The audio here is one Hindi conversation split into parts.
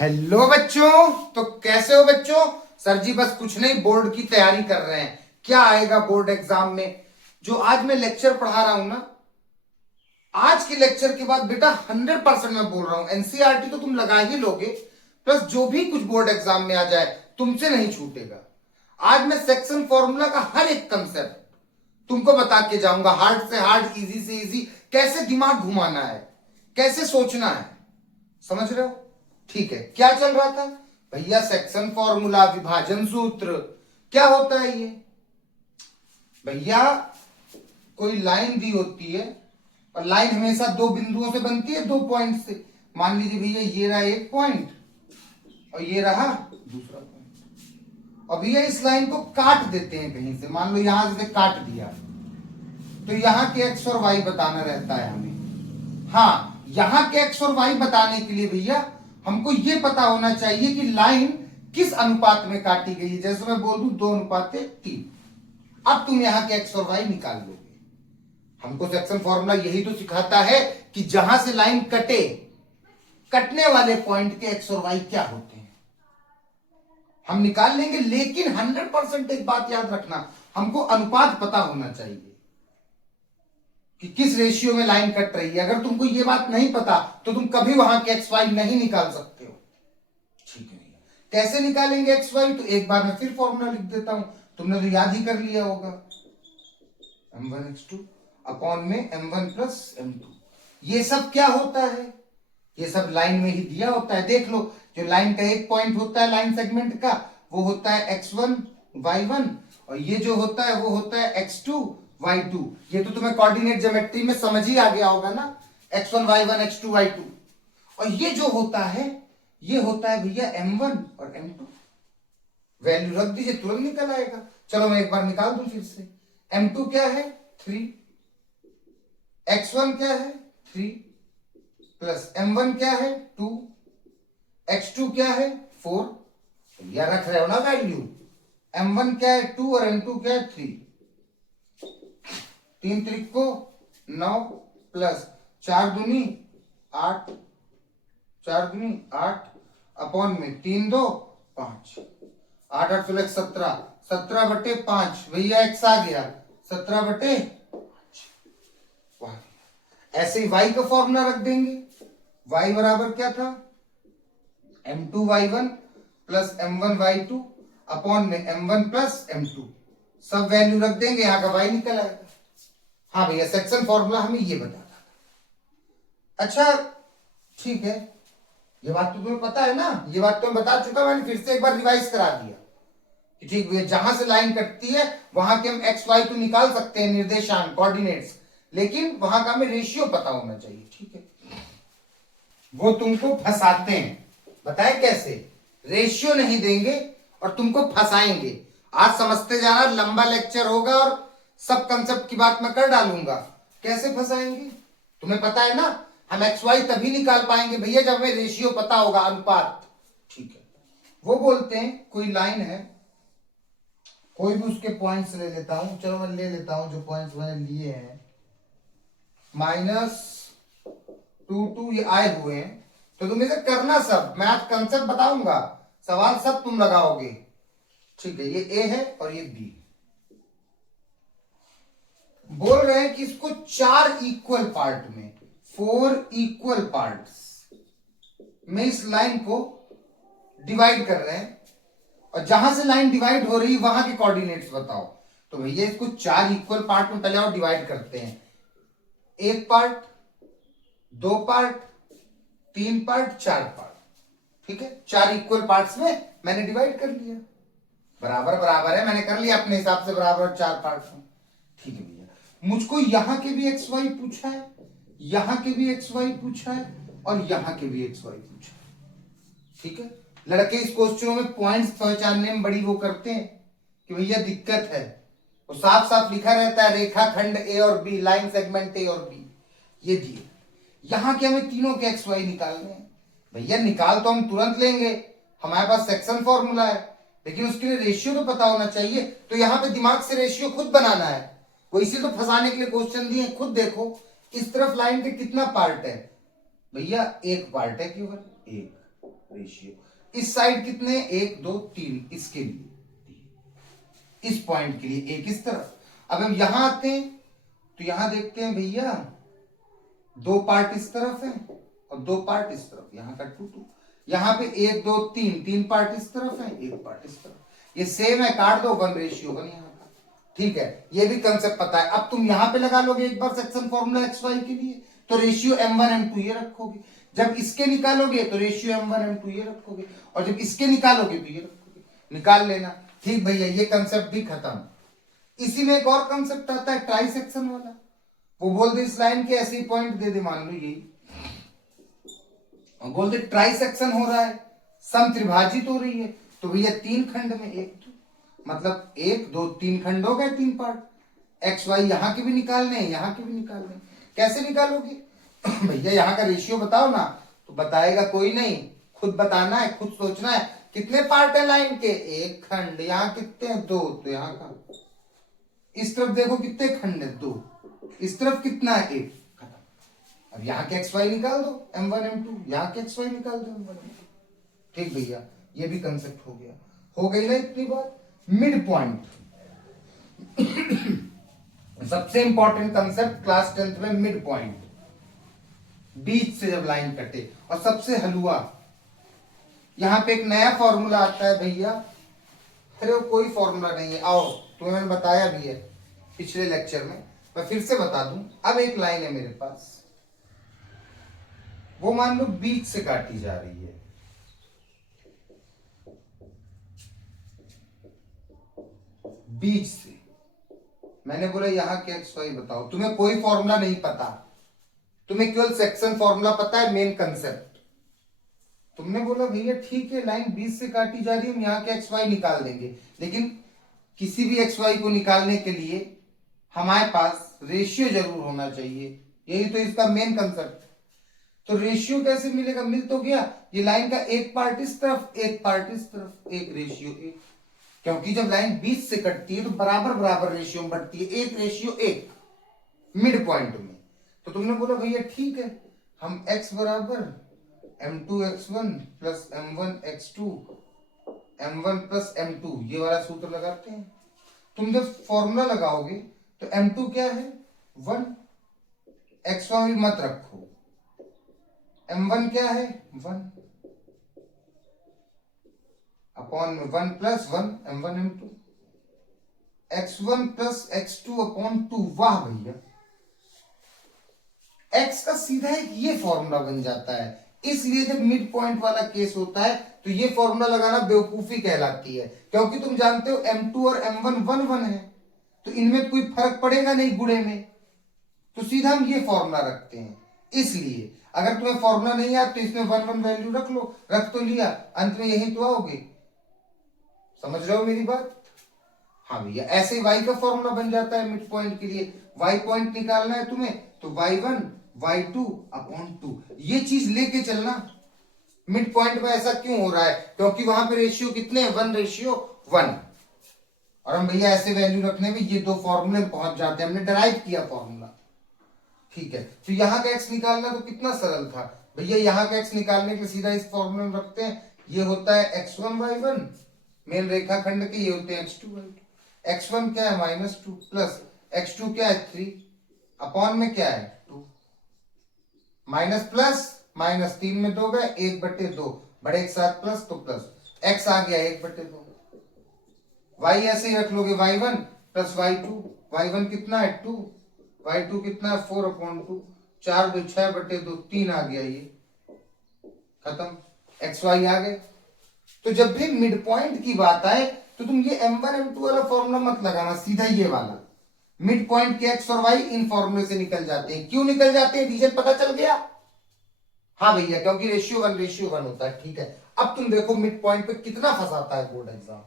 हेलो बच्चों। तो कैसे हो बच्चों? सर जी बस कुछ नहीं, बोर्ड की तैयारी कर रहे हैं। क्या आएगा बोर्ड एग्जाम में? जो आज मैं लेक्चर पढ़ा रहा हूं ना, आज के लेक्चर के बाद बेटा 100% मैं बोल रहा हूं, एनसीईआरटी तो तुम लगा ही लोगे, प्लस जो भी कुछ बोर्ड एग्जाम में आ जाए तुमसे नहीं छूटेगा। आज मैं सेक्शन फॉर्मूला का हर एक कंसेप्ट तुमको बता के जाऊंगा, हार्ड से हार्ड, इजी से इजी, कैसे दिमाग घुमाना है, कैसे सोचना है। समझ रहे हो? ठीक है। क्या चल रहा था भैया? सेक्शन फॉर्मूला, विभाजन सूत्र। क्या होता है ये भैया? कोई लाइन दी होती है और लाइन हमेशा दो बिंदुओं से बनती है, 2 पॉइंट से। मान लीजिए भैया ये रहा एक पॉइंट और ये रहा दूसरा पॉइंट, और भैया इस लाइन को काट देते हैं कहीं से। मान लो यहां से काट दिया तो यहां के एक्स और वाई बताना रहता है हमें। हाँ, यहां के एक्स और वाई बताने के लिए भैया हमको ये पता होना चाहिए कि लाइन किस अनुपात में काटी गई है। जैसे मैं बोल दूं 2:3। अब तुम यहां के एक्स और वाई निकाल लोगे। हमको सेक्शन फॉर्मूला यही तो सिखाता है कि जहां से लाइन कटे, कटने वाले पॉइंट के एक्स और वाई क्या होते हैं हम निकाल लेंगे। लेकिन 100% एक बात याद रखना, हमको अनुपात पता होना चाहिए कि किस रेशियो में लाइन कट रही है। अगर तुमको ये बात नहीं पता तो तुम कभी वहां के एक्स वाई नहीं निकाल सकते हो। ठीक है भैया, कैसे निकालेंगे एक्स वाई? तो एक बार मैं फिर फॉर्मूला लिख देता हूं, तुमने तो याद ही कर लिया होगा। m1x2 अपॉन में m1 प्लस m2। ये सब क्या होता है? ये सब लाइन में ही दिया होता है। देख लो, जो लाइन का एक पॉइंट होता है लाइन सेगमेंट का, वो होता है x1 y1, और ये जो होता है वो होता है x2 y2। ये तो तुम्हें कोऑर्डिनेट ज्योमेट्री में समझ ही आ गया होगा ना, x1 y1 x2 y2। और ये जो होता है ये होता है भैया m1 और m2। वैल्यू रख दीजिए, तुरंत निकल आएगा। चलो मैं एक बार निकाल दूं फिर से। m2 क्या है? 3। x1 क्या है? 3 प्लस m1 क्या है? 2। x2 क्या है? 4। या रख रहे हो ना वैल्यू? m1 क्या है? 2 और m2 क्या है? 3। 3 त्रिक को 9 प्लस 4 दूनी 8, 4 दूनी 8 अपॉन में 3 2 5। 8 8 16 17, 17/5 भैया एक्स आ गया 17/5। ऐसे ही y का फॉर्मूला रख देंगे। y बराबर क्या था? m2 y1 plus m1 y2 upon में m1 प्लस m2। सब वैल्यू रख देंगे, यहां का y निकल आएगा। हाँ भैया, सेक्शन फॉर्मूला हमें ये बताता था। अच्छा ठीक है, ये बात तो तुम्हें पता है ना, ये बात तो मैं बता चुका, मैंने फिर से एक बार रिवाइज करा दिया कि ठीक भैया, जहां से लाइन कटती है वहां के हम एक्स वाई तो निकाल सकते हैं, निर्देशांक कोऑर्डिनेट्स, लेकिन वहां का हमें रेशियो पता होना चाहिए। ठीक है, वो तुमको फंसाते हैं। बताए कैसे? रेशियो नहीं देंगे और तुमको फंसाएंगे। आज समझते जाना, लंबा लेक्चर होगा और सब कंसेप्ट की बात मैं कर डालूंगा। कैसे फंसाएंगे तुम्हें पता है ना। हम एक्स वाई तभी निकाल पाएंगे भैया जब हमें रेशियो पता होगा, अनुपात। ठीक है, वो बोलते हैं कोई लाइन है, कोई भी उसके पॉइंट्स ले लेता हूं। चलो मैं ले लेता हूं जो पॉइंट्स मैंने लिए हैं, -2 ये आए हुए हैं। तो तुम इसे करना सब, मैं आज कंसेप्ट बताऊंगा, सवाल सब तुम लगाओगे। ठीक है, ये ए है और ये बी। बोल रहे हैं कि इसको 4 इक्वल पार्ट में, 4 इक्वल पार्ट्स में इस लाइन को डिवाइड कर रहे हैं, और जहां से लाइन डिवाइड हो रही है वहां के कोऑर्डिनेट्स बताओ। तो भैया इसको 4 इक्वल पार्ट में पहले और डिवाइड करते हैं। 1 पार्ट, 2 पार्ट, 3 पार्ट, 4 पार्ट। ठीक है, 4 इक्वल पार्ट्स में मैंने डिवाइड कर लिया। बराबर बराबर है, मैंने कर लिया अपने हिसाब से बराबर 4 पार्ट्स में। ठीक है भैया, मुझको यहां के भी एक्स वाई पूछा है, यहां के भी एक्स वाई पूछा है, और यहां के भी एक्स वाई पूछा है। ठीक है, लड़के इस क्वेश्चनों में पॉइंट्स पहचानने में बड़ी वो करते हैं कि भैया दिक्कत है। वो साफ साफ लिखा रहता है रेखाखंड ए और बी, लाइन सेगमेंट ए और बी, ये दिए। यहां के हमें तीनों के एक्स वाई निकालने हैं। भैया निकाल तो हम तुरंत लेंगे, हमारे पास सेक्शन फॉर्मूला है, लेकिन उसके लिए रेशियो तो पता होना चाहिए। तो यहां पे दिमाग से रेशियो खुद बनाना है। वो इसी तो फंसाने के लिए क्वेश्चन दिए। खुद देखो इस तरफ लाइन के कितना पार्ट है भैया? 1 पार्ट है केवल, 1। रेशियो। इस साइड कितने, 1 2 3, इसके लिए इस पॉइंट के लिए एक इस तरफ। अब हम यहां आते हैं तो यहां देखते हैं भैया 2 पार्ट इस तरफ है और 2 पार्ट इस तरफ, यहां का 2 2। यहां पे 1 2 3, 3 पार्ट इस तरफ है, 1 पार्ट इस तरफ। ये सेम है, काट दो, 1:1 यहां का। ठीक है, ये भी कंसेप्ट पता है। अब तुम यहां पे लगा लोगे एक बार सेक्शन फॉर्मूला एक्स वाई के लिए, तो रेशियो m1 m2 ये रखोगे। जब इसके निकालोगे तो रेशियो m1 m2 ये रखोगे, और जब इसके निकालोगे तो ये रखोगे, निकाल लेना। ठीक भैया, ये कंसेप्ट भी खत्म। इसी में एक और कंसेप्ट आता है ट्राई सेक्शन वाला। वो बोल दे इस लाइन के ऐसे ही पॉइंट दे दे, मान लो यही, और बोल दे ट्राई सेक्शन हो रहा है, सम त्रिभाजित हो रही है, तो भैया 3 खंड में एक, मतलब 1 2 3 खंड हो गए, 3 पार्ट। एक्स वाई यहाँ के भी निकालने हैं, यहाँ के भी निकालने हैं। कैसे निकालोगे भैया, यहाँ का रेशियो बताओ ना, तो बताएगा कोई नहीं, खुद बताना है, खुद सोचना है। कितने पार्ट है लाइन के, 1 खंड। यहाँ कितने हैं, 2, तो यहाँ का इस तरफ देखो कितने खंड है, 2। इस तरफ कितना है, 1। खत्म। अब यहाँ के एक्स वाई निकाल दो, m1 m2, यहाँ के एक्स वाई निकाल दो, m1 m2। ठीक भैया, ये भी कंसेप्ट हो गया। हो गई ना इतनी बात। मिड पॉइंट सबसे इंपॉर्टेंट कंसेप्ट क्लास 10th में, मिड पॉइंट, बीच से जब लाइन कटे। और सबसे हलुआ, यहां पे एक नया फॉर्मूला आता है भैया। अरे वो कोई फॉर्मूला नहीं है, आओ तुम्हें मैंने बताया भी है पिछले लेक्चर में, मैं फिर से बता दूं। अब एक लाइन है मेरे पास, वो मान लो बीच से काटी जा रही है, बीच से। मैंने बोला यहां के एक्स वाई बताओ, तुम्हें कोई फॉर्मूला नहीं पता, तुम्हें केवल सेक्शन फॉर्मूला पता है, मेन कंसेप्ट। तुमने बोला भैया ठीक है, लाइन बीच से काटी जा रही है, हम यहाँ के एक्स वाई निकाल देंगे, लेकिन किसी भी एक्स वाई को निकालने के लिए हमारे पास रेशियो जरूर होना चाहिए, यही तो इसका मेन कंसेप्ट। तो रेशियो कैसे मिलेगा, मिल तो गया, ये लाइन का एक पार्ट इस तरफ, एक पार्ट इस तरफ, एक रेशियो 1। क्योंकि जब लाइन बीच से कटती है तो बराबर बराबर रेशियो में बढ़ती है, 1:1 मिड पॉइंट में। तो तुमने बोला भैया ठीक है, हम x बराबर m2x1 plus m1 x2 m1 plus m2 ये वाला सूत्र लगाते हैं। तुम जब फॉर्मूला लगाओगे तो m2 क्या है, 1, x1 भी मत रखो, m1 क्या है, 1 अपॉन में 1 plus 1 m1 m2, x1 plus x2 upon 2। वाह भैया, x का सीधा एक ये फॉर्मूला बन जाता है। इसलिए जब मिड पॉइंट वाला केस होता है तो ये फॉर्मूला लगाना बेवकूफी कहलाती है, क्योंकि तुम जानते हो m2 और m1 1 1 है, तो इनमें कोई फर्क पड़ेगा नहीं गुणे में, तो सीधा हम ये फॉर्मूला रखते हैं। इसलिए अगर तुम्हें फॉर्मूला नहीं आता तो इसमें 1 1 वैल्यू रख लो, रख तो लिया, अंत में यही तो आओगे। समझ रहे हो मेरी बात। हाँ भैया, ऐसे ही y का फॉर्मूला बन जाता है मिड पॉइंट के लिए। y पॉइंट निकालना है तुम्हें तो y1 y2 अपॉन 2, ये चीज लेके चलना। मिड पॉइंट में ऐसा क्यों हो रहा है, क्योंकि वहां पे रेशियो कितने हैं, 1:1। और हम भैया ऐसे वैल्यू रखने में ये दो फॉर्मूले पहुंच जाते हैं, हमने डराइव किया फॉर्मूला। ठीक है, तो यहाँ का x निकालना तो कितना सरल था भैया, यहाँ का x निकालने के लिए सीधा इस फॉर्मूले में रखते हैं। ये होता है x1 y1 मेन रेखा खंड के, ये होते हैं x2 y2। x1 क्या है -2 प्लस x2 क्या है 3 अपॉन में क्या है 2, माइनस प्लस माइनस, 3 में 2 गए, 1/2, बड़े एक साथ प्लस तो प्लस, x आ गया 1/2। y ऐसे ही रख लोगे, y1 प्लस y2, y1 कितना है 2, y2 कितना है 4/2, 4 2 6/2, 3 आ गया, ये खत्म, एक्स वाई आ गए। तो जब भी मिड पॉइंट की बात आए तो तुम ये m1 m2 वाला फॉर्मूला मत लगाना, सीधा ये वाला। मिड पॉइंट के एक्स और वाई इन फॉर्मूले से निकल जाते हैं। क्यों निकल जाते हैं, रीजन पता चल गया। हाँ भैया, क्योंकि रेशियो 1:1 होता है। ठीक है, अब तुम देखो मिड पॉइंट पे कितना फंसाता है बोर्ड एग्जाम,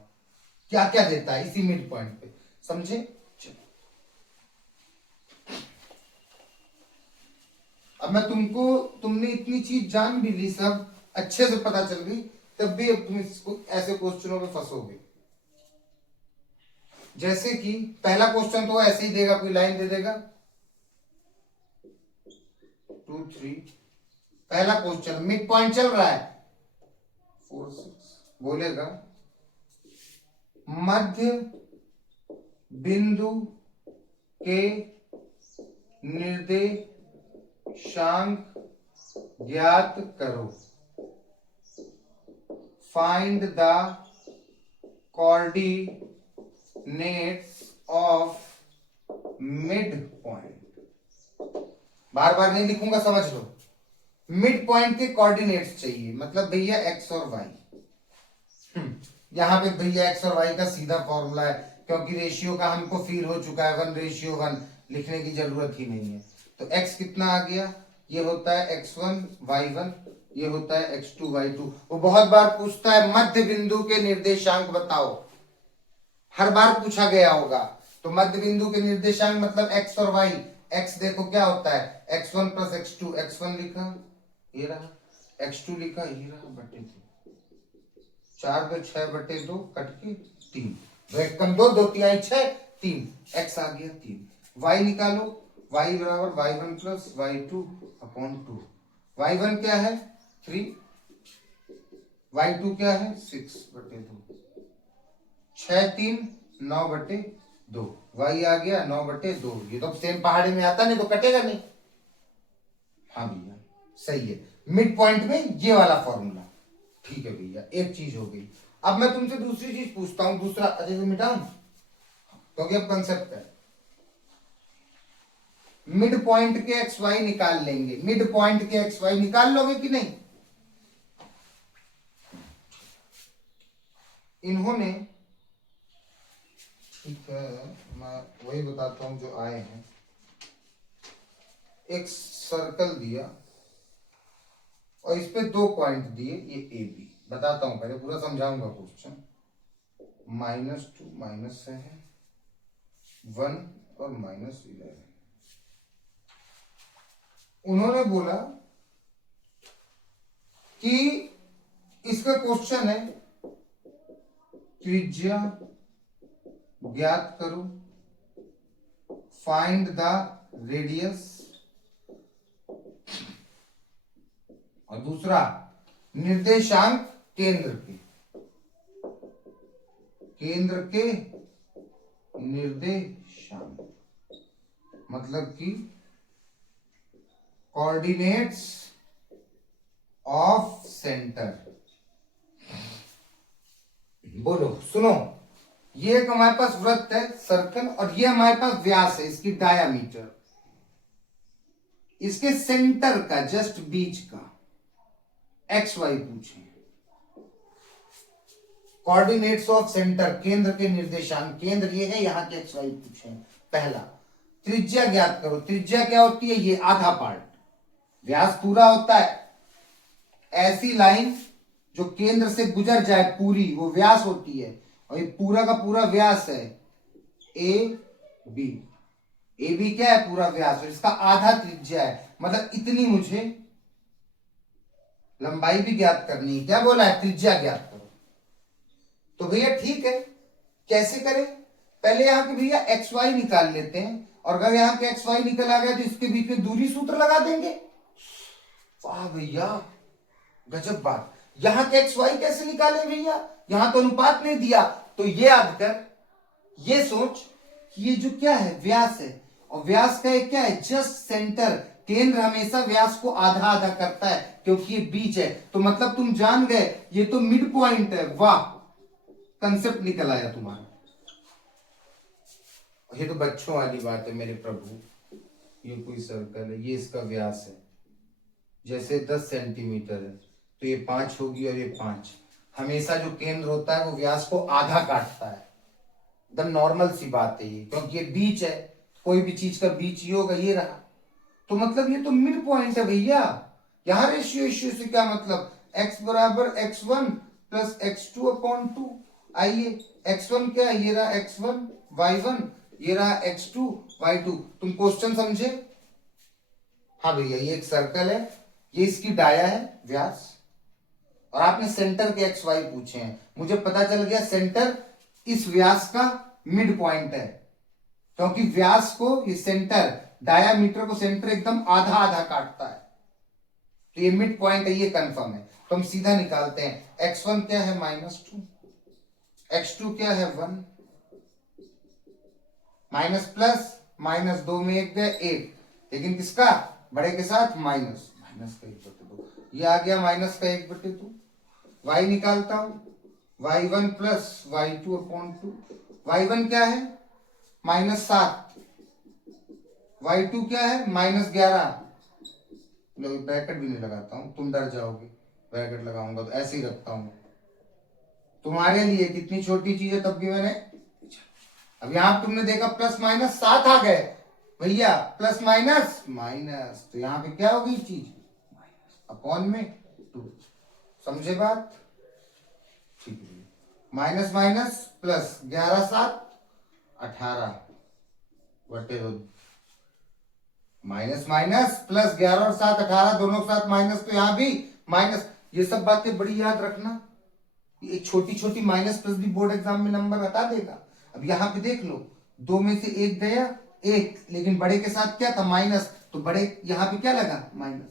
क्या क्या देता है इसी मिड पॉइंट पे, समझे। अब मैं तुमने इतनी चीज जान भी ली, सब अच्छे से पता चल गई, तब भी अब तुम इसको ऐसे क्वेश्चनों में फंसोगे। जैसे कि पहला क्वेश्चन तो ऐसे ही देगा, कोई लाइन दे देगा 2 3, पहला क्वेश्चन मिड पॉइंट चल रहा है, 4 6 बोलेगा मध्य बिंदु के निर्देशांक ज्ञात करो, find the coordinates of mid point. बार बार नहीं लिखूंगा, समझ लो। मिड पॉइंट के कोऑर्डिनेट्स चाहिए, मतलब भैया एक्स और वाई। यहां पे भैया एक्स और वाई का सीधा फॉर्मूला है, क्योंकि रेशियो का हमको फील हो चुका है 1:1, लिखने की जरूरत ही नहीं है। तो x कितना आ गया, ये होता है x1 y1, ये होता है x2 y2। वो बहुत बार पूछता है मध्य बिंदु के निर्देशांक बताओ, हर बार पूछा गया होगा। तो मध्य बिंदु के निर्देशांक मतलब x और y। x देखो क्या होता है x1 प्लस x2, x1 लिखा ये रहा, x2 लिखा ये रहा, बटे 2, 4 2 6 बटे 2 कट के 3, 2 1 कम 2, 2 3 6 3, x आ गया 3। y निकालो, y बराबर y1 plus y2 upon 2। y1 क्या है 3, y2 क्या है 6 बटे 2, 6 3 9 बटे 2, y आ गया 9 बटे 2। ये तो सेम पहाड़ी में आता नहीं तो कटेगा नहीं। हाँ भैया सही है, मिड पॉइंट में ये वाला फॉर्मूला। ठीक है भैया, एक चीज हो गई। अब मैं तुमसे दूसरी चीज पूछता हूं, दूसरा अजय से मिटाऊं क्योंकि अब कंसेप्ट है। मिड पॉइंट के एक्स वाई निकाल लेंगे, मिड पॉइंट के एक्स वाई निकाल लोगे कि नहीं? इन्होंने, ठीक है मैं वही बताता हूं जो आए हैं। एक सर्कल दिया और इस पे 2 पॉइंट दिए, ये ए बी। बताता हूं, पहले पूरा समझाऊंगा क्वेश्चन। -2 -7 1 और -11। उन्होंने बोला कि इसका क्वेश्चन है त्रिज्या ज्ञात करो, फाइंड द रेडियस, और दूसरा निर्देशांक केंद्र के निर्देशांक, मतलब कि कोऑर्डिनेट्स ऑफ सेंटर। बोलो सुनो, ये एक हमारे पास वृत्त है सर्कल, और ये हमारे पास व्यास है इसकी डायामीटर। इसके सेंटर का जस्ट बीच का एक्स वाई पूछे, कोऑर्डिनेट्स ऑफ सेंटर केंद्र के निर्देशांक, केंद्र ये है, यहां के एक्स वाई पूछे। पहला त्रिज्या ज्ञात करो। त्रिज्या क्या होती है? ये आधा पार्ट, व्यास पूरा होता है। ऐसी लाइन जो केंद्र से गुजर जाए पूरी, वो व्यास होती है। और ये पूरा का पूरा व्यास है ए बी। ए बी क्या है? पूरा व्यास, और इसका आधा त्रिज्या है, मतलब इतनी मुझे लंबाई भी ज्ञात करनी है। क्या बोला है? त्रिज्या ज्ञात करो। तो भैया ठीक है, कैसे करें? पहले यहां के भैया एक्स वाई निकाल लेते हैं, और अगर यहां के एक्स वाई निकल आ गया तो इसके बीच में दूरी सूत्र लगा देंगे। वाह भैया गजब बात। यहां के एक्स वाई कैसे निकाले भैया? यहां तो अनुपात नहीं दिया, तो ये याद कर, ये सोच कि ये जो क्या है व्यास है, और व्यास का एक क्या है? Just centre. केंद्र हमेशा व्यास को आधा आधा करता है क्योंकि ये बीच है, तो मतलब तुम जान गए ये तो मिड पॉइंट है। वाह, कंसेप्ट निकल आया तुम्हारा। ये तो बच्चों वाली बात है मेरे प्रभु। ये कोई सर्कल है, ये इसका व्यास है, जैसे 10 सेंटीमीटर है तो ये 5 होगी और ये 5। हमेशा जो केंद्र होता है वो व्यास को आधा काटता है। एकदम नॉर्मल सी बात है ये, क्योंकि ये बीच है, कोई भी चीज का बीच ही होगा। ये रहा, तो मतलब ये तो मिड पॉइंट है भैया। यहां रेशियो इश्यू से क्या मतलब? x बराबर x1 प्लस x2 अपॉन 2। आइए x1 क्या है? ये रहा x1 y1, ये रहा x2 y2। तुम क्वेश्चन समझे? हाँ भैया, ये एक सर्कल है, ये इसकी डाया है व्यास, और आपने सेंटर के एक्स वाई पूछे हैं। मुझे पता चल गया सेंटर इस व्यास का मिड पॉइंट है, क्योंकि व्यास को ये सेंटर, डायामीटर को सेंटर एकदम आधा आधा काटता है, तो ये मिड पॉइंट है, ये कंफर्म है। तो हम सीधा निकालते हैं। x1 क्या है -2, x2 क्या है 1, माइनस प्लस माइनस 2 में 1 गया 1, लेकिन किसका, बड़े के साथ माइनस, माइनस का 1/2, ये आ गया माइनस का 1/2। y निकालता हूं, y1 plus y2 upon 2, y1 क्या है -7, y2 क्या है -11, लो ब्रैकेट भी नहीं लगाता हूं, तुम डर जाओगे ब्रैकेट लगाऊंगा तो ऐसे ही रखता हूं तुम्हारे लिए, कितनी छोटी चीज है तब भी मैंने। अब यहां तुमने देखा प्लस माइनस 7 आ गए भैया, प्लस माइनस माइनस, तो यहां पे क्या होगी चीज, अपॉन में 2, समझे बात, ठीक है। माइनस माइनस प्लस 11 7 18 बटे 2, माइनस माइनस प्लस 11 और 7 18, दोनों के साथ माइनस, तो यहां भी माइनस। ये सब बातें बड़ी याद रखना, एक छोटी छोटी माइनस प्लस भी बोर्ड एग्जाम में नंबर बता देगा। अब यहाँ पे देख लो, 2 में से 1 गया 1, लेकिन बड़े के साथ क्या था माइनस, तो बड़े यहाँ पे क्या लगा माइनस,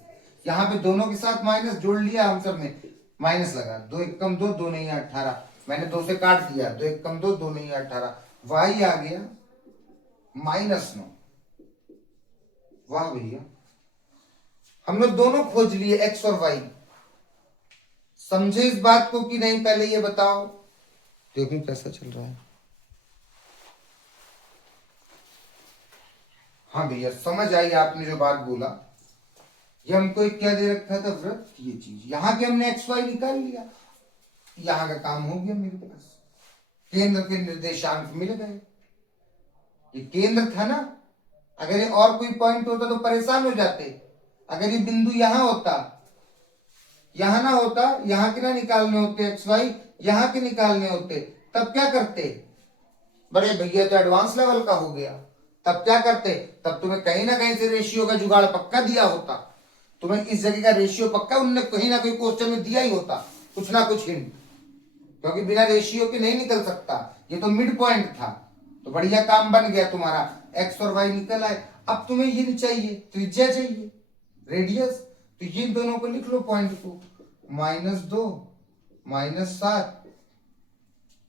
यहाँ पे दोनों के साथ माइनस जोड़ लिया हम सब ने, माइनस लगा, 2 1 कम 2, 2 नहीं 18, मैंने 2 से काट दिया, 2 1 कम 2, 2 नहीं 18, वाई आ गया -9। वाह भैया, हम लोग दोनों खोज लिए एक्स और वाई। समझे इस बात को कि नहीं, पहले ये बताओ, देखूं कैसा चल रहा है। हाँ भैया समझ आई आपने जो बात बोला। ये हमको एक क्या दे रखा था वृत्त, ये चीज, यहाँ के हमने एक्स वाई निकाल लिया, यहाँ का काम हो गया मेरे पास, केंद्र के निर्देशांक मिल गए। ये केंद्र था ना, अगर ये और कोई पॉइंट होता तो परेशान हो जाते, अगर ये बिंदु यहां होता, यहां ना होता, यहां के ना निकालने होते एक्स वाई, यहां के निकालने होते, तब क्या करते, बड़े भैया तो एडवांस लेवल का हो गया, तब क्या करते, तब तुम्हें कहीं ना कहीं से रेशियो का जुगाड़ पक्का दिया होता, तुम्हें इस जगह का रेशियो पक्का उनने कहीं ना कहीं क्वेश्चन में दिया ही होता, कुछ ना कुछ हिंट, क्योंकि बिना रेशियो के नहीं निकल सकता, ये तो मिड पॉइंट था, तो बढ़िया काम बन गया तुम्हारा, एक्स और वाई निकल आए। अब तुम्हें ये नहीं चाहिए, त्रिज्या चाहिए, रेडियस, तो ये दोनों को लिख लो पॉइंट को, -2 -7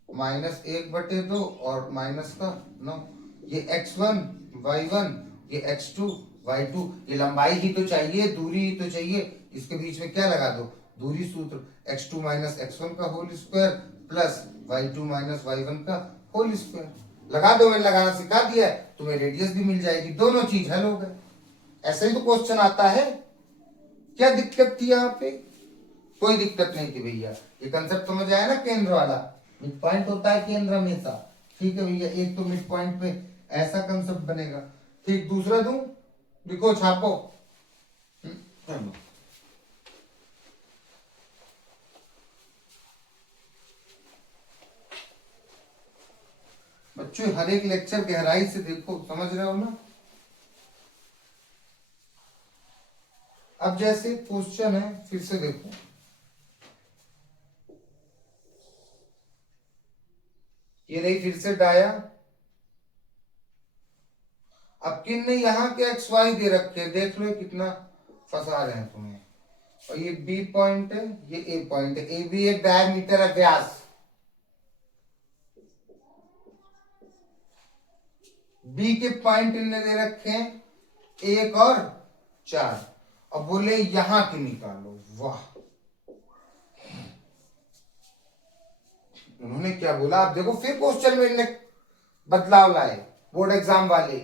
-1/2 और -9, ये x1 y1, ये x2 y2, ये लंबाई ही तो चाहिए, दूरी ही तो चाहिए, इसके बीच में क्या लगा दो, दूरी सूत्र, x2 - x1 का whole square plus y2 - y1 का होल स्क्वायर, लगा दो, मैंने लगाना सिखा दिया है, तुम्हें रेडियस भी मिल जाएगी, दोनों चीज हल हो गए। ऐसे ही तो क्वेश्चन आता है, क्या दिक्कत थी यहाँ पे, कोई दिक्कत नहीं थी भैया, ये कंसेप्ट समझ आया ना, केंद्र वाला, मिड पॉइंट होता है केंद्र हमेशा, ठीक है भैया, एक तो मिड पॉइंट पे ऐसा कंसेप्ट बनेगा, ठीक, दूसरा दूं, लिखो छापो, बच्चों हर एक लेक्चर गहराई से देखो, समझ रहे हो ना। अब जैसे क्वेश्चन है, फिर से देखो, ये रही फिर से डाया, अब किन ने यहाँ के एक्स वाई दे रखे, देख लो कितना फंसा रहे हैं तुम्हें, और ये बी पॉइंट है, ये ए पॉइंट है, ए बी एक डायमीटर है, व्यास, बी के पॉइंट इनने दे रखे हैं 1 और 4, अब बोले यहां के निकालो, वाह, उन्होंने क्या बोला, आप देखो फिर क्वेश्चन में इनने बदलाव लाए, बोर्ड एग्जाम वाले,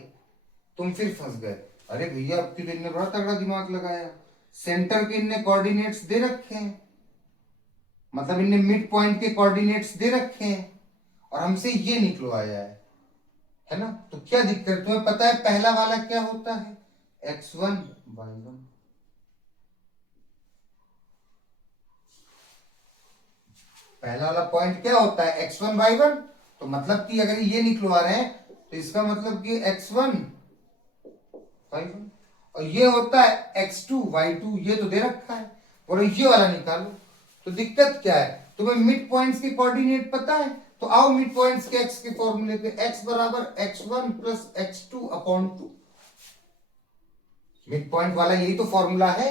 तुम फिर फंस गए, अरे भैया अब की तो इनने बड़ा तगड़ा दिमाग लगाया, सेंटर के इनने कोऑर्डिनेट्स दे रखे हैं, मतलब इनने मिड पॉइंट के कोऑर्डिनेट्स दे रखे हैं, और हमसे ये निकलवाया है ना, तो क्या दिक्कत, तुम्हें पता है पहला वाला क्या होता है, x1 y1, पहला वाला पॉइंट क्या होता है x1 y1, तो मतलब कि अगर ये निकलवा रहे हैं तो इसका मतलब कि x1 y1, और ये होता है x2 y2, ये तो दे रखा है, और ये वाला निकालो, तो दिक्कत क्या है, तुम्हें मिड पॉइंट्स के कोऑर्डिनेट पता है, तो आओ मिड पॉइंट्स के x के फॉर्मूले पे, x बराबर x1 plus x2 upon 2, mid point वाला यही तो फॉर्मूला है,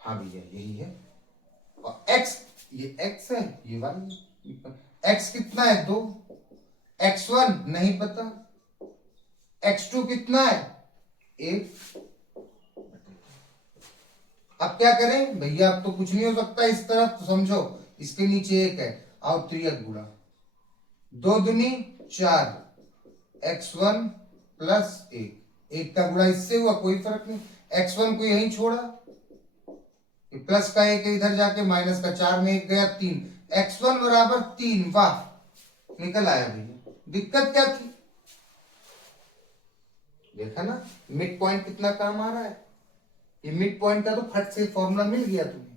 हाँ भैया यही है, और x, ये x है, ये 1, x कितना है 2, x1 नहीं पता, x2 कितना है 1। अब क्या करें भैया, अब तो कुछ नहीं हो सकता इस तरफ, तो समझो इसके नीचे 1 है, आओ 3 गुणा 2 दूनी 4, x1 प्लस 1 का गुणा इससे हुआ, कोई फर्क नहीं, x1 को यहीं छोड़ा, प्लस का 1 इधर जाके माइनस का 4 में 1 गया 3, x1 बराबर 3, वाह निकल आया भैया। दिक्कत क्या थी, देखा ना मिड पॉइंट कितना काम आ रहा है, ये मिड पॉइंट का तो फट से फॉर्मूला मिल गया तुम्हें।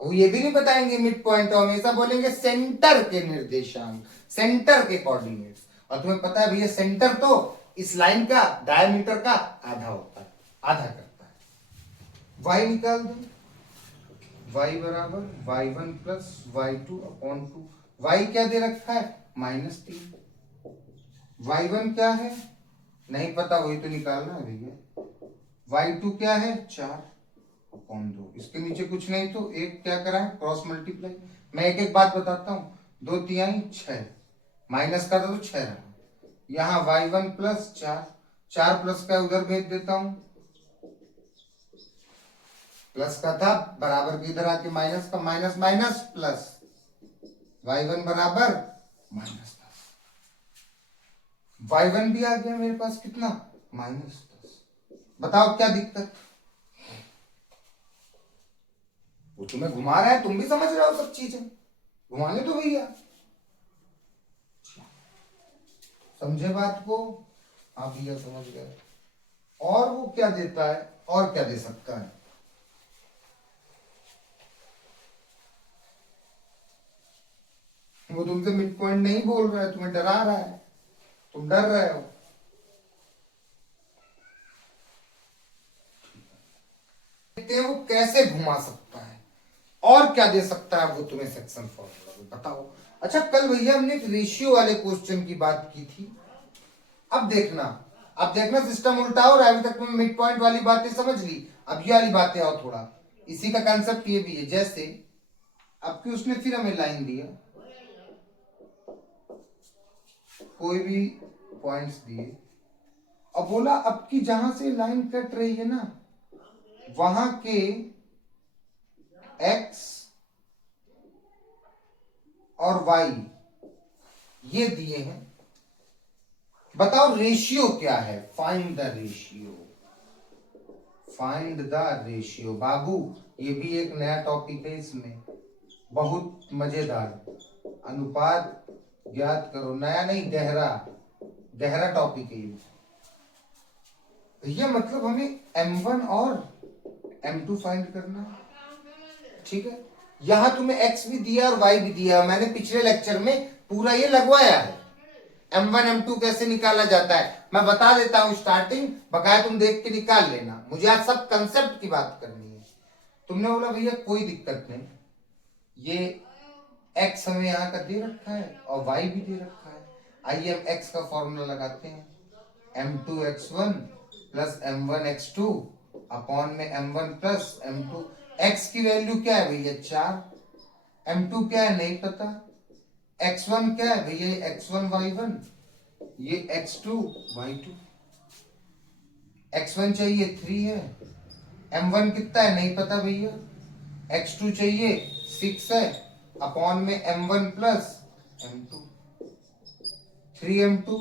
वो ये भी नहीं बताएंगे मिड पॉइंट, तो हमेशा बोलेंगे सेंटर के निर्देशांक, सेंटर के कोऑर्डिनेट्स, और तुम्हें पता है भैया सेंटर तो इस लाइन का डायमीटर का आधा होता है, आधा करता है। y निकाल दो, y बराबर y1 plus y2 upon 2, y क्या दे रखा है -3, y1 क्या है नहीं पता, वही तो निकालना है भैया, y2 क्या है 4 अपॉन 2, इसके नीचे कुछ नहीं तो एक क्या करा है क्रॉस मल्टीप्लाई। मैं एक एक बात बताता हूँ, 2 तिहाई 6, माइनस का था तो 6 रहा, यहाँ y1 प्लस 4 प्लस का उधर भेज देता हूं, प्लस का था बराबर के इधर आके माइनस का, माइनस माइनस प्लस, y1 बराबर -10, y1 भी आ गया मेरे पास कितना -10। बताओ क्या दिक्कत, वो तुम्हें घुमा रहा है, तुम भी समझ रहे हो सब चीजें, घुमाने तो भैया, समझे बात को, हाँ भैया समझ गए। और वो क्या देता है, और क्या दे सकता है, वो तुमसे मिड पॉइंट नहीं बोल रहा है, तुम्हें डरा रहा है, तुम डर रहे हो। देखते हैं वो कैसे घुमा सकता है, और क्या दे सकता है वो तुम्हें सेक्शन फॉर्मूला में, बताओ। अच्छा कल भैया हमने एक रेशियो वाले क्वेश्चन की बात की थी, अब देखना सिस्टम उल्टा हो रहा है। अभी तक तुमने मिड पॉइंट वाली बातें समझ ली, अब ये वाली बातें और थोड़ा, इसी का कंसेप्ट ये भी है। जैसे अब की उसने फिर हमें लाइन दिया, कोई भी पॉइंट्स दिए, अब बोला अब की जहां से लाइन कट रही है ना, वहां के x और y ये दिए हैं, बताओ रेशियो क्या है, find the ratio, find the ratio. बाबू ये भी एक नया टॉपिक है, इसमें बहुत मजेदार, अनुपात ज्ञात करो, नया नहीं गहरा, गहरा टॉपिक है ये भैया। मतलब हमें m1 और m2 फाइंड करना है, ठीक है। यहां तुम्हें x भी दिया और y भी दिया, मैंने पिछले लेक्चर में पूरा ये लगवाया है, m1 m2 कैसे निकाला जाता है मैं बता देता हूं स्टार्टिंग, बकाया तुम देख के निकाल लेना, मुझे आज सब कंसेप्ट की बात करनी है। तुमने बोला भैया कोई दिक्कत नहीं, ये x हमें यहाँ का दे रखा है और y भी दे रखा है, आइए हम x का फॉर्मूला लगाते हैं, m2 x1 plus m1 x2 upon में m1 प्लस m2, x की वैल्यू क्या है भैया 4, m2 क्या है नहीं पता, x1 क्या है भैया x1 y1, ये x2 y2, x1 चाहिए 3 है, m1 कितना है नहीं पता भैया, x2 चाहिए 6 है, अपॉन में m1 plus m2, 3m2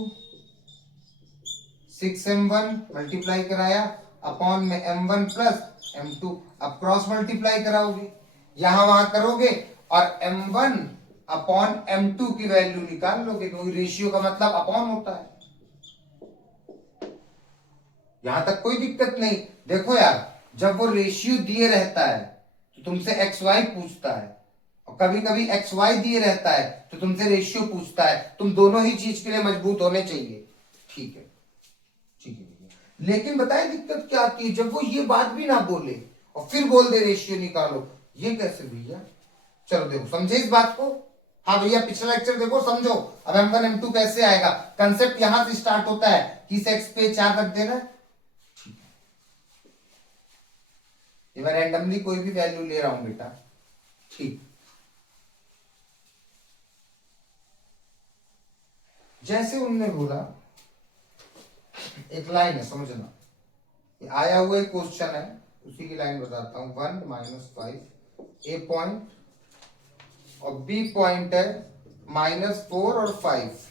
6m1 multiply कराया अपॉन में m1 प्लस m2, अब क्रॉस मल्टीप्लाई कराओगे यहां वहां करोगे और m1 अपॉन m2 की वैल्यू निकाल लोगे, क्योंकि रेशियो का मतलब अपॉन होता है। यहां तक कोई दिक्कत नहीं। देखो यार जब वो रेशियो दिए रहता है तो तुमसे एक्स वाई पूछता है, और कभी कभी एक्स वाई दिए रहता है तो तुमसे रेशियो पूछता है, तुम दोनों ही चीज के लिए मजबूत होने चाहिए, ठीक है ठीक है भैया। लेकिन बताए दिक्कत क्या आती है, जब वो ये बात भी ना बोले और फिर बोल दे रेशियो निकालो, ये कैसे भैया। चलो देखो समझे इस बात को, हाँ भैया पिछला लेक्चर देखो समझो। अब m1 m2 कैसे आएगा, कंसेप्ट यहां से स्टार्ट होता है कि इस x पे 4 रख देना, ये मैं रैंडमली कोई भी वैल्यू ले रहा हूं बेटा, ठीक। जैसे उनने बोला, एक लाइन है समझना, आया हुआ एक क्वेश्चन है, उसी की लाइन बताता हूं। 1 - 5 ए पॉइंट और बी पॉइंट है -4 और 5।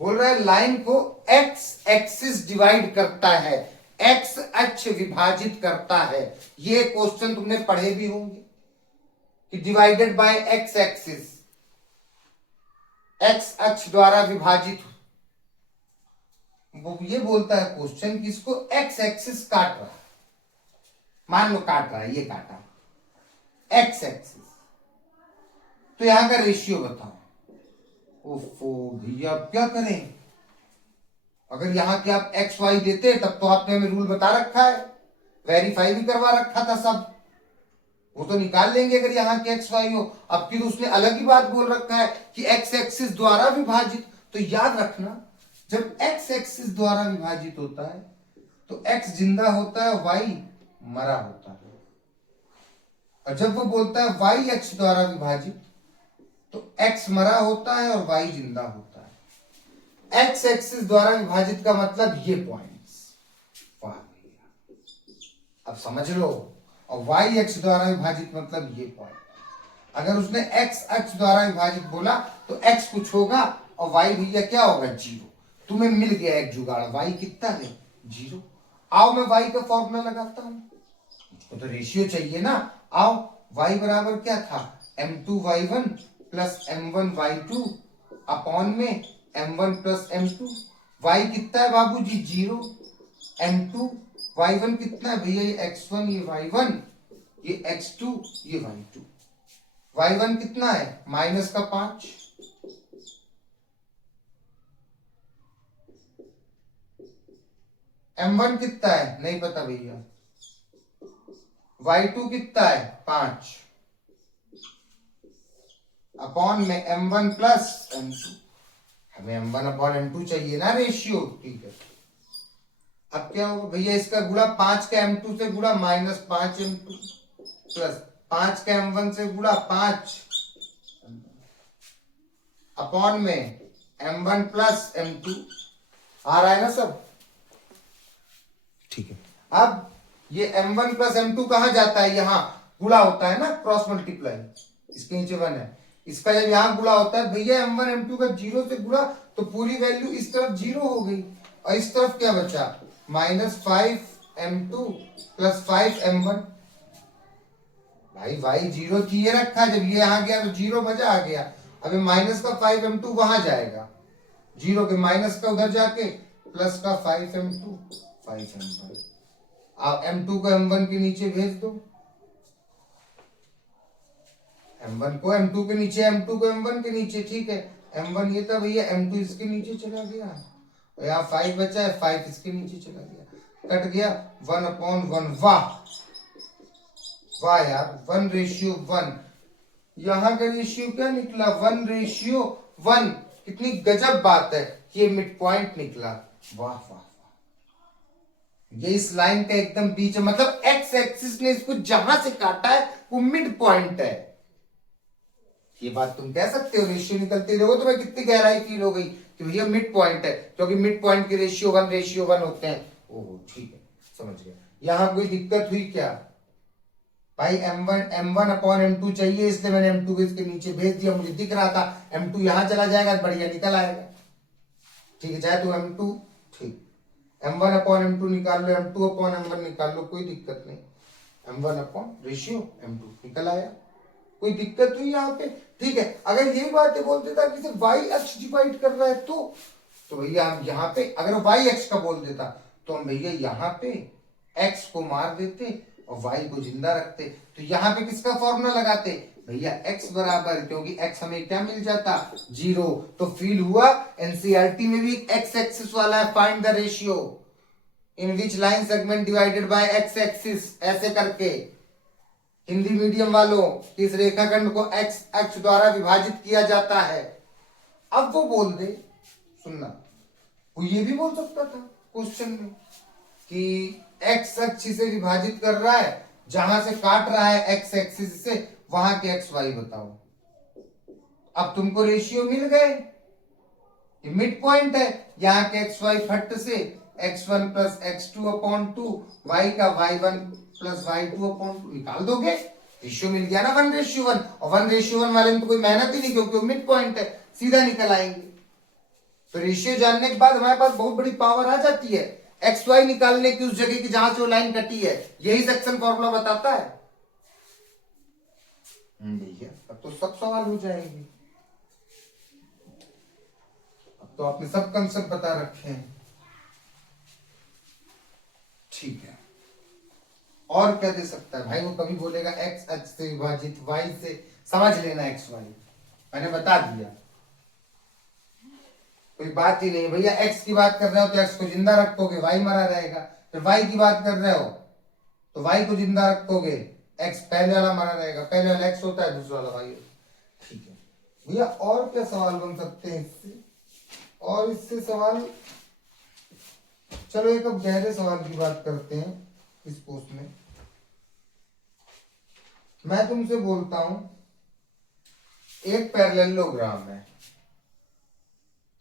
बोल रहा है लाइन को एक्स एक्सिस डिवाइड करता है, एक्स अक्ष विभाजित करता है। ये क्वेश्चन तुमने पढ़े भी होंगे कि divided by x axis, x अक्ष द्वारा विभाजित। वो ये बोलता है क्वेश्चन कि इसको एक्स एक्सिस काट रहा है, मान लो काट रहा है, ये काटा एक्स एक्सिस, तो यहां का रेशियो बताओ। ओफो भैया अब क्या करें? अगर यहां के आप एक्स वाई देते तब तो आपने हमें रूल बता रखा है, वेरीफाई भी करवा रखा था सब, वो तो निकाल लेंगे अगर यहाँ के एक्स वाई हो। अब फिर उसने अलग ही बात बोल रखा है कि एक्स एक्सिस द्वारा विभाजित। तो याद रखना, जब एक्स एक्सिस द्वारा विभाजित होता है तो एक्स जिंदा होता है, वाई मरा होता है। और जब वो बोलता है वाई एक्स द्वारा विभाजित तो एक्स मरा होता है और वाई जिंदा होता है। एक्स एक्सिस द्वारा विभाजित का मतलब ये पॉइंट्स, अब समझ लो। और वाई एक्स द्वारा विभाजित मतलब ये पॉइंट। अगर उसने एक्स अक्ष द्वारा विभाजित बोला तो एक्स कुछ होगा और वाई भैया क्या होगा, 0। तुम्हें मिल गया एक जुगाड़, वाई कितना है, 0। आओ मैं वाई का फॉर्मूला लगाता हूं, मुझको तो रेशियो चाहिए ना। आओ, y बराबर क्या था, m2y1 प्लस m1y2 अपॉन में m1 प्लस m2। y कितना है बाबूजी, 0। m2 y1 कितना है भैया, ये x1 ये y1 ये x2 ये y2। y1 कितना है, माइनस का 5। m1 कितना है, नहीं पता भैया। y2 कितना है, 5 अपॉन में m1 प्लस m2। हमें m1 अपॉन m2 चाहिए ना रेशियो, ठीक है। अब क्या होगा भैया, इसका गुणा 5 का m2 से गुणा -5 m2 प्लस 5 का m1 से गुणा 5 अपॉन में m1 प्लस m2। आ रहा है ना सब, ठीक है। अब ये m1 प्लस m2 कहां जाता है, यहां गुणा होता है ना, क्रॉस मल्टीप्लाई, इसके नीचे 1 है। इसका जब यहां गुणा होता है भैया m1 m2 का 0 से गुणा, तो पूरी वैल्यू इस तरफ 0 हो गई और इस तरफ क्या बचा, -5m2 प्लस 5m1। भाई y 0 थी, ये रखा, जब ये यहां गया तो 0 बचा आ गया। अभी माइनस का 5m2 वहां जाएगा, 0 के माइनस का उधर जाके प्लस का 5m2 5m1। आप m2 को m1 के नीचे भेज दो, m1 को m2 के नीचे, m2 को m1 के नीचे, ठीक है। m1 ये था भैया, m2 इसके नीचे चला गया और यहाँ 5 बचा है, 5 इसके नीचे चला गया, कट गया 1/1। वाह वाह यार, 1:1। यहाँ का रेशियो क्या निकला, 1:1। कितनी गजब बात है, ये मिड पॉइंट निकला। वाह वाह वाह, ये इस लाइन का एकदम बीच है, मतलब एक्स एक्सिस ने इसको जहां से काटा है वो मिड पॉइंट है। ये बात तुम कह सकते हो, रेशियो निकलते देखो तुम्हें कितनी गहराई फील हो गई कि भैया मिड पॉइंट है, क्योंकि मिड पॉइंट के रेशियो 1:1 होते हैं। ओह ठीक है, समझ गया। यहां कोई दिक्कत हुई क्या भाई, m1 अपॉन m2 चाहिए, इसलिए मैंने m2 को इसके नीचे भेज दिया, मुझे दिख रहा था m2 यहां चला जाएगा, बढ़िया निकल आएगा, ठीक है। चाहे तो m2, ठीक, m1 अपॉन m2 निकाल लो, m2 अपॉन m1 निकाल लो, कोई दिक्कत नहीं। m1 अपॉन रेशियो m2 निकल आया, कोई दिक्कत हुई यहाँ पे, ठीक है। अगर यही बातें बोलते था कि y अक्ष डिवाइड कर रहा है तो भैया हम यहाँ पे अगर y अक्ष का बोल देता तो हम भैया यहाँ पे x को मार देते और y को जिंदा रखते। तो यहाँ पे किसका फॉर्मूला लगाते भैया, x बराबर, क्योंकि x हमें क्या मिल जाता, 0। तो फील हुआ, एनसीईआरटी में भी x एक्सिस वाला है, find the ratio in which line segment divided by x axis, ऐसे करके। हिंदी मीडियम वालों, इस रेखाखंड को x अक्ष द्वारा विभाजित किया जाता है। अब वो बोल दे, सुनना, वो ये भी बोल सकता था क्वेश्चन में कि एक्स अक्ष से विभाजित कर रहा है, जहां से काट रहा है एक्स एक्सिस से, वहां के एक्स वाई बताओ। अब तुमको रेशियो मिल गए, ये मिड पॉइंट है, यहाँ के एक्स वाई फट से x1 plus x2 upon 2, Y का y1 प्लस y2 अपॉन 2 निकाल दोगे, रेशियो मिल गया ना 1:1, और 1:1 वाले में तो कोई मेहनत ही नहीं, क्योंकि वो मिड पॉइंट है, सीधा निकल आएंगे। तो रेशियो जानने के बाद हमारे पास बहुत बड़ी पावर आ जाती है एक्स वाई निकालने की, उस जगह की जहां से वो लाइन कटी है, यही सेक्शन फॉर्मूला बताता है। भैया अब तो सब सवाल हो जाएंगे, अब तो आपने सब कंसेप्ट बता रखे हैं। ठीक है, और क्या दे सकता है भाई, वो कभी बोलेगा एक्स अक्ष से विभाजित वाई से, समझ लेना एक्स वाई, मैंने बता दिया, कोई बात ही नहीं भैया। एक्स की बात कर रहे हो तो एक्स को जिंदा रखोगे, वाई मरा रहेगा, फिर वाई की बात कर रहे हो तो वाई को जिंदा रखोगे, एक्स पहले वाला मरा रहेगा, पहले वाला एक्स होता है, दूसरा वाला वाई होता है। ठीक है भैया, और क्या सवाल बन सकते हैं इससे, और इससे सवाल, चलो एक अब गहरे सवाल की बात करते हैं इस पोस्ट में। मैं तुमसे बोलता हूं एक पैरेललोग्राम है,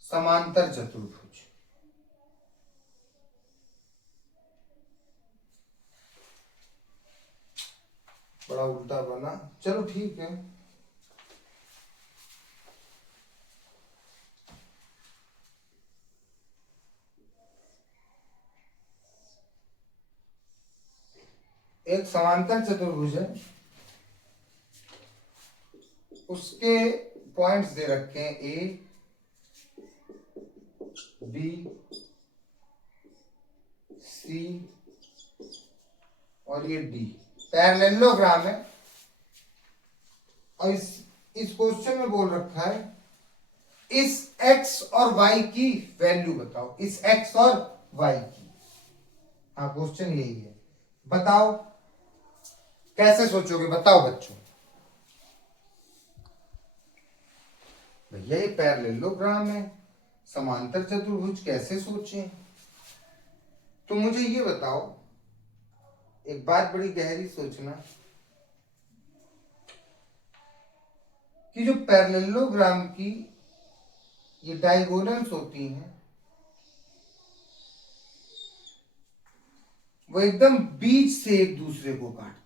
समांतर चतुर्भुज, बड़ा उल्टा बना, चलो ठीक है। एक समांतर चतुर्भुज है, उसके पॉइंट्स दे रखे हैं ए बी सी और ये डी, पैरेललोग्राम है। और इस क्वेश्चन में बोल रखा है इस x और y की वैल्यू बताओ, इस x और y की। हाँ क्वेश्चन यही है, बताओ कैसे सोचोगे, बताओ बच्चों। भैया ये पैरेललोग्राम है, समांतर चतुर्भुज, कैसे सोचें। तो मुझे ये बताओ, एक बात बड़ी गहरी सोचना, कि जो पैरेललोग्राम की ये डायगोनल्स होती हैं, वो एकदम बीच से एक दूसरे को काटती है,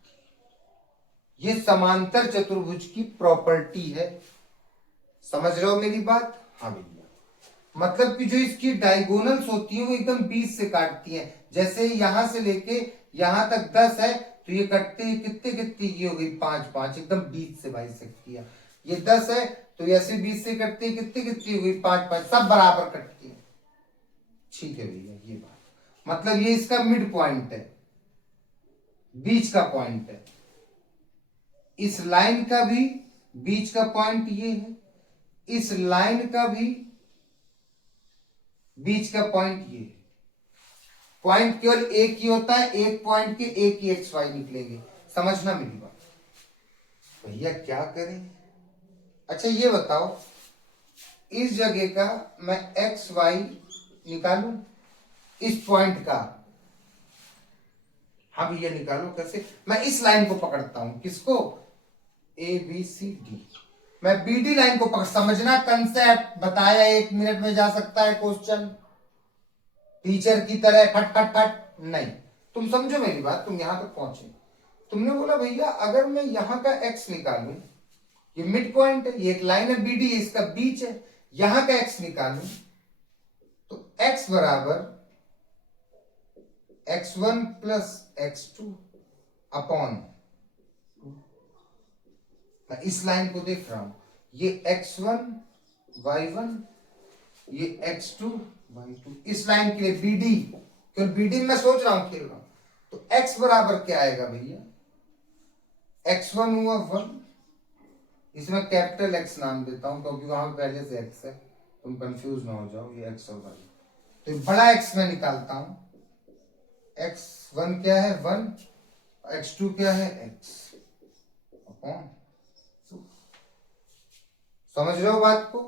ये समांतर चतुर्भुज की प्रॉपर्टी है। समझ रहे हो मेरी बात? हाँ भैया, मतलब कि जो इसकी डायगोनल्स होती हैं वो एकदम बीच से काटती हैं। जैसे यहां से लेके यहां तक 10 है, तो ये कटते हैं कितने कितने, ये हो गई 5 5, एकदम बीच से भाई सकती है। ये 10 है तो ऐसे बीच से कटती है, कितनी कितनी हो गई 5 5, सब बराबर कटती है। ठीक है भैया, ये बात मतलब ये इसका मिड पॉइंट है, बीच का पॉइंट है। इस लाइन का भी बीच का पॉइंट ये है, इस लाइन का भी बीच का पॉइंट ये है। पॉइंट केवल एक ही होता है, एक पॉइंट के एक ही एक्स वाई निकलेंगे, समझना मेरी बात। भैया क्या करें, अच्छा ये बताओ, इस जगह का मैं एक्स वाई निकालूं, इस पॉइंट का। हाँ भैया निकालो, कैसे, मैं इस लाइन को पकड़ता हूं, किसको, ए बी सी डी, मैं बी डी लाइन को पकड़, समझना कंसेप्ट बताया, 1 मिनट में जा सकता है क्वेश्चन, टीचर की तरह फट फट फट नहीं। तुम समझो मेरी बात, तुम यहां तक पहुंचे, तुमने बोला भैया अगर मैं यहां का एक्स निकालूं, ये मिड पॉइंट है, ये एक लाइन है बीडी, इसका बीच है, यहां का एक्स निकालूं तो एक्स बराबर x1 प्लस x2 अपॉन, मैं इस लाइन को देख रहा हूं, ये x1 y1, ये x2 y2, इस लाइन के लिए BD, क्योंकि BD में सोच रहा हूं, खेल रहा हूं, तो x बराबर क्या आएगा भैया, x1 हुआ 1, इसमें कैपिटल X नाम देता हूं क्योंकि वहां पहले से x है, तुम कंफ्यूज ना हो जाओ, ये x और y, तो बड़ा X में निकालता हूं, x1 क्या है 1, x2 क्या है x अपॉन 2, समझ रहे हो बात को?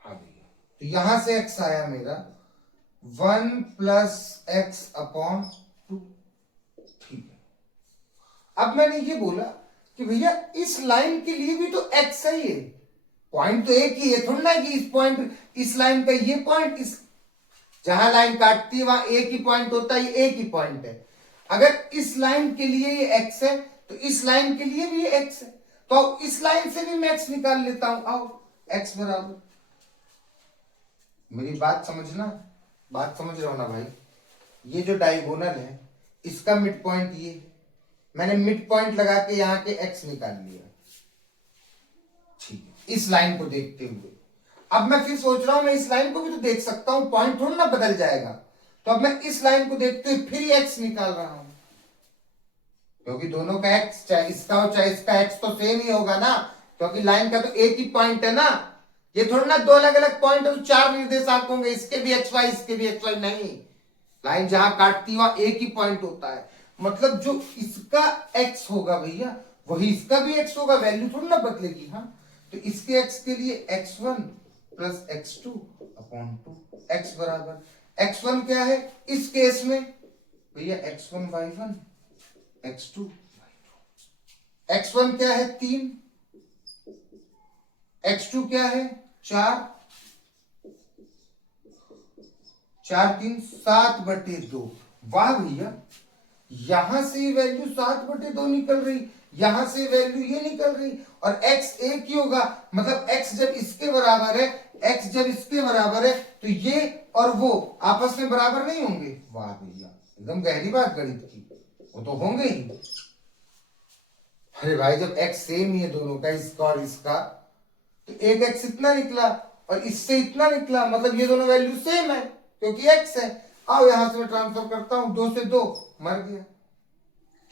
हाँ भैया, तो यहां से x आया मेरा 1 प्लस एक्स अपॉन 2। ठीक है, अब मैंने ये बोला कि भैया इस लाइन के लिए भी तो एक्स है, ये पॉइंट तो एक ही है, थोड़ा ना कि इस पॉइंट इस लाइन का ये पॉइंट इस जहां लाइन काटती है वहां एक ही पॉइंट होता है, ये एक ही पॉइंट है। अगर इस लाइन के लिए ये एक्स है तो इस लाइन के लिए भी ये एक्स है, तो अब इस लाइन से भी मैं एक्स निकाल लेता हूं। आओ, एक्स बराबर, मेरी बात समझना, बात समझ रहे हो ना भाई, ये जो डायगोनल है इसका मिड पॉइंट ये है, मैंने मिड पॉइंट लगा के यहां के एक्स निकाल लिया। ठीक है, इस लाइन को देखते हुए अब मैं फिर सोच रहा हूं मैं इस लाइन को भी तो देख सकता हूं, पॉइंट थोड़ा ना बदल जाएगा, तो अब मैं इस लाइन को देखते हुए फिर एक्स निकाल रहा हूं, क्योंकि दोनों का एक्स चाहे इसका हो चाहे इसका एक्स तो सेम ही होगा ना, क्योंकि लाइन का तो एक ही पॉइंट है ना, ये थोड़ा ना दो अलग अलग पॉइंट है तो चार निर्देशांक होंगे, इसके भी एक्स वाई इसके भी एक्स वाई, नहीं, लाइन जहां काटती है वहां एक ही पॉइंट होता है, मतलब जो इसका एक्स होगा भैया वही इसका भी एक्स होगा, वैल्यू थोड़ी ना बदलेगी। हाँ, तो इसके एक्स के लिए x1 plus x2 upon 2, x बराबर x1 क्या है इस केस में भैया, x1 y1 x2 y2, x1 क्या है 3, x2 क्या है 4, 4 3 7/2। वाह भैया, यहां से वैल्यू 7/2 निकल रही, यहां से वैल्यू ये निकल रही, और x एक ही होगा, मतलब x जब इसके बराबर है, x जब इसके बराबर है तो ये और वो आपस में बराबर नहीं होंगे। वाह भैया, एकदम गहरी बात गणित की, वो तो होंगे ही। अरे भाई, जब x सेम ही है दोनों का, इसका और इसका, तो एक x इतना निकला और इससे इतना निकला, मतलब ये दोनों वैल्यू सेम है क्योंकि x है। आओ यहां से मैं ट्रांसफर करता हूं, 2 से 2 मर गया।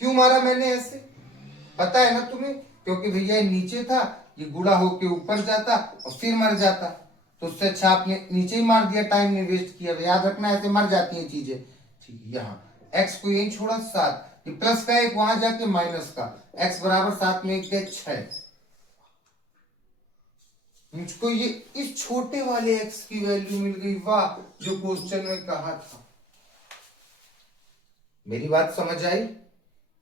क्यों मारा मैंने ऐसे, पता है ना तुम्हें, क्योंकि भैया ये नीचे था, ये गुणा होके ऊपर जाता और फिर मर जाता, तो उससे अच्छा आपने नीचे ही मार दिया, टाइम नहीं वेस्ट किया। याद रखना, ऐसे मर जाती हैं चीजें। ठीक है, यहाँ x को यही छोड़ा 7, ये प्लस का एक वहां जाके माइनस का, x बराबर 7 में 1 के 6। मुझको ये इस छोटे वाले x की वैल्यू मिल गई, वाह, जो क्वेश्चन में कहा था। मेरी बात समझ आई,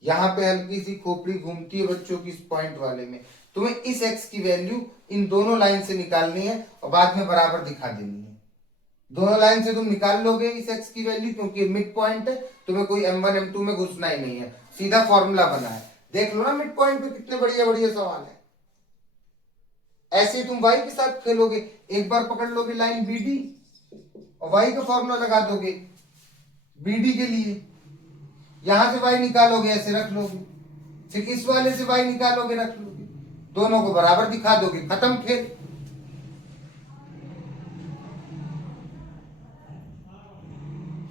यहां पे हल्की सी खोपड़ी घूमती है बच्चों की इस पॉइंट वाले में, तुम्हें इस x की वैल्यू इन दोनों लाइन से निकालनी है और बाद में बराबर दिखा देनी है। दोनों लाइन से तुम निकाल लोगे इस x की वैल्यू, क्योंकि मिड पॉइंट है, तुम्हें कोई m1 m2 में घुसना ही नहीं है, सीधा फॉर्मूला बना है। देख लो ना मिड पॉइंट पे कितने बढ़िया बढ़िया सवाल है। ऐसे ही तुम y के साथ खेलोगे, एक बार पकड़ लोगे लाइन BD और y का फॉर्मूला लगा दोगे BD के लिए, यहां से y निकालोगे ऐसे रख लोगे, फिर इस वाले से y निकालोगे रख लोगे, दोनों को बराबर दिखा दोगे, खत्म खेल।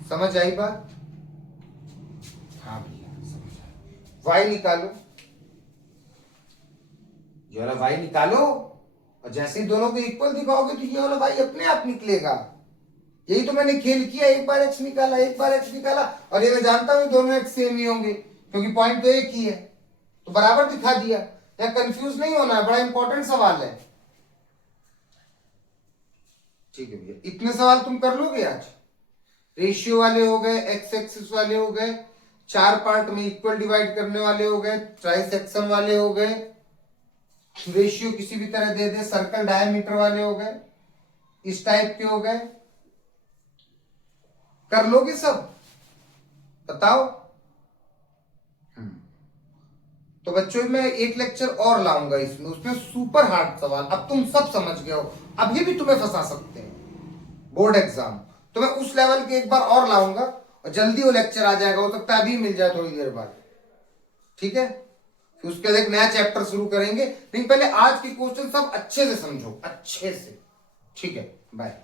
समझ आई बात? हाँ भैया समझ आई। y निकालो, ये वाला y निकालो, और जैसे ही दोनों को इक्वल दिखाओगे तो ये वाला y अपने आप निकलेगा। यही तो मैंने खेल किया, एक बार x निकाला एक बार x निकाला, और ये मैं जानता हूं दोनों x सेम ही होंगे क्योंकि पॉइंट तो एक ही है, तो बराबर दिखा दिया। या कंफ्यूज नहीं होना है, बड़ा इंपॉर्टेंट सवाल है। ठीक है भैया, इतने सवाल तुम कर लोगे आज। रेशियो वाले हो गए, एक्स एक्सिस वाले हो गए, 4 पार्ट में इक्वल डिवाइड करने वाले हो गए, ट्राई सेक्शन वाले हो गए, रेशियो किसी भी तरह दे दे, सर्कल डायमीटर वाले हो गए, इस टाइप के हो गए, कर लोगे सब? बताओ। तो बच्चों मैं एक लेक्चर और लाऊंगा इसमें, उसमें सुपर हार्ड सवाल, अब तुम सब समझ गए हो, अभी भी तुम्हें फंसा सकते हैं बोर्ड एग्जाम, तो मैं उस लेवल के एक बार और लाऊंगा और जल्दी वो लेक्चर आ जाएगा, हो सकता है अभी मिल जाए थोड़ी देर बाद। ठीक है, फिर उसके बाद एक नया चैप्टर शुरू करेंगे, लेकिन पहले आज के क्वेश्चन सब अच्छे से समझो, अच्छे से। ठीक है, बाय।